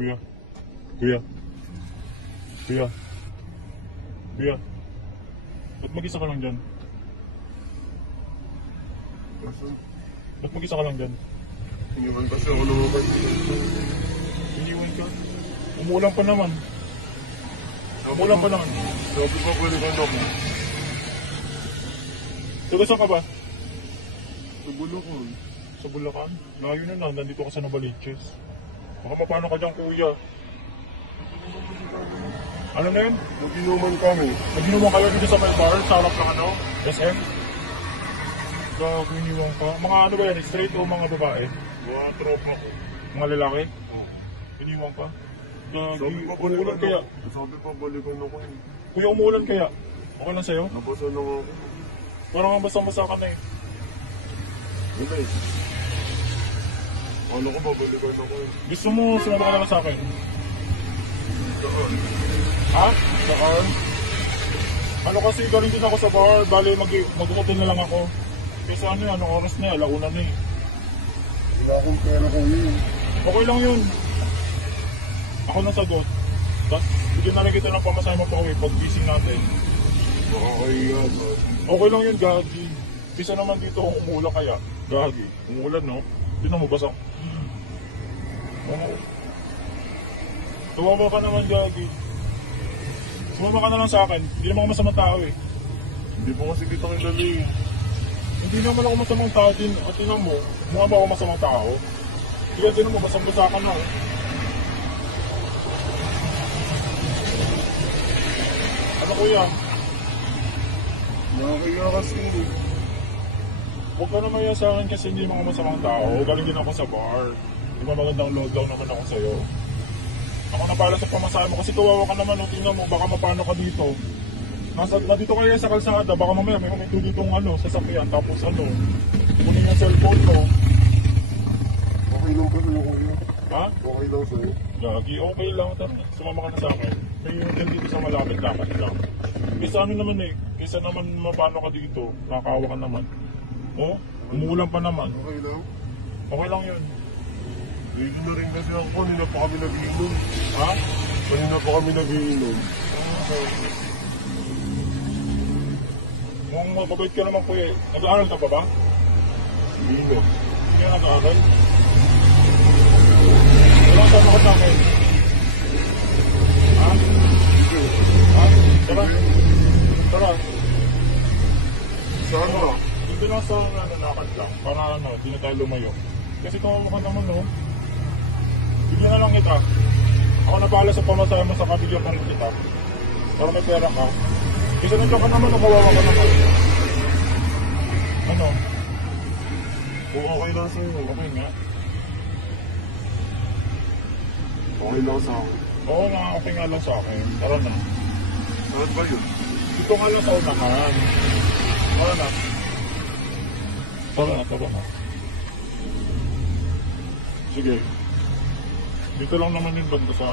Kuya. Kuya. Kuya. Kuya. Ba't mag-isa ka lang dyan? Ba't mag-isa ka lang dyan? Iniwan kasi ako lumabas. Iniwan ka? Umuulan pa naman. Umuulan pa naman. Sabi pa pwede ka na mo. Taga saan ka ba? Sa Bulacan. Sa Bulacan? Layo na lang, nandito ka sa Novaliches. Baka mapano ka dyan, kuya. Ano na yun? Mag-inuman kami. Naginuman kayo dito sa may bar, sa harap ng ano? SM? Gago, iniwan ka. Mga ano ba yan? Straight o mga babae? Mga tropa ko. Mga lalaki? Iniwan ka? Sabi Gagi, pa umuulan balikan kaya? ako. Sabi pa balikan ako eh. Kuya, umuulan kaya? Okay lang sa'yo? Nabasa lang ako. Parang ang basa-basa ka na eh. Wala eh. Ano ko babalikan ako eh. Gusto mo, sumama ka na lang sa akin? Saan? Ha? Sa car? Ano kasi, galing din ako sa bar. Bali, mag-hotel na lang ako. Kasi ano yan, anong oras na yan? Alauna na eh. Wala akong pera ko yun. Okay lang yun. Ako nang sagot. Bigyan na rin kita ng pamasama pa kami pag gising natin. Makakahiya ba? Okay lang yun, Gagi. Bisa naman dito kung umuulan kaya. Gagi. Umuulan, no? Tinan mo, basa. Oo. Tumawa ka naman, Gagi. Sumama ka na lang sa akin. Hindi naman ako masamang tao eh. Hindi po kasi kita kilala eh. Hindi naman ako masamang tao din. At tinan mo, mukha ba ako masamang tao? Sige, tinan mo, basang-basa ka na. Oh. Ano kuya? Nakakahiya kasi eh. Huwag ka na maya sa akin kasi hindi mga masamang tao. Galing din ako sa bar. Di ba magandang load down naman ako sa'yo. Ako na pala sa pamasahe mo kasi kawawa ka naman. Tingnan mo, baka mapano ka dito. Nandito kayo sa kalsada, baka mamaya may huminto ditong sasakyan. Tapos kunin yung cellphone mo. Okay lang pa sa'yo kuya. Ha? Okay lang sa'yo. Gagi, okay lang. Tara, sumama ka na sa akin. May hotel dito sa malapit, dapat lang. Kaysa ano naman eh, kaysa naman mapano ka dito, nakakawa ka naman. Oh, umuulan pa naman. Okay lang? Okay lang yun. Ready na rin kasi ako. Kanina pa kami nag-iinom. Ha? Kanina pa kami nag-iinom. Mukhang mababait ka naman kuya. Nag-aaral ka pa ba? Hindi na. Hindi ka nag-aaral? Wala ka sama ka sa akin. Ha? Ha? Tara. Tara. Saan ba? Dito lang sa nanakad lang. Para di na tayo lumayo. Kasi kawawa ka naman bigyan na lang kita. Ako na bahala sa pamasahe mo sa kabigyan pa rin kita. Para may pera ka. Kasi nandiyan ka naman, kawawa ka naman. Ano? Kung okay lang sa'yo. Okay nga. Okay lang sa akin. Oo nga, okay nga lang sa akin. Tara na. Saan ba yun? Dito nga lang sa unahan. Tara na. Tara na, tara na. Sige. Dito lang naman yung banda sa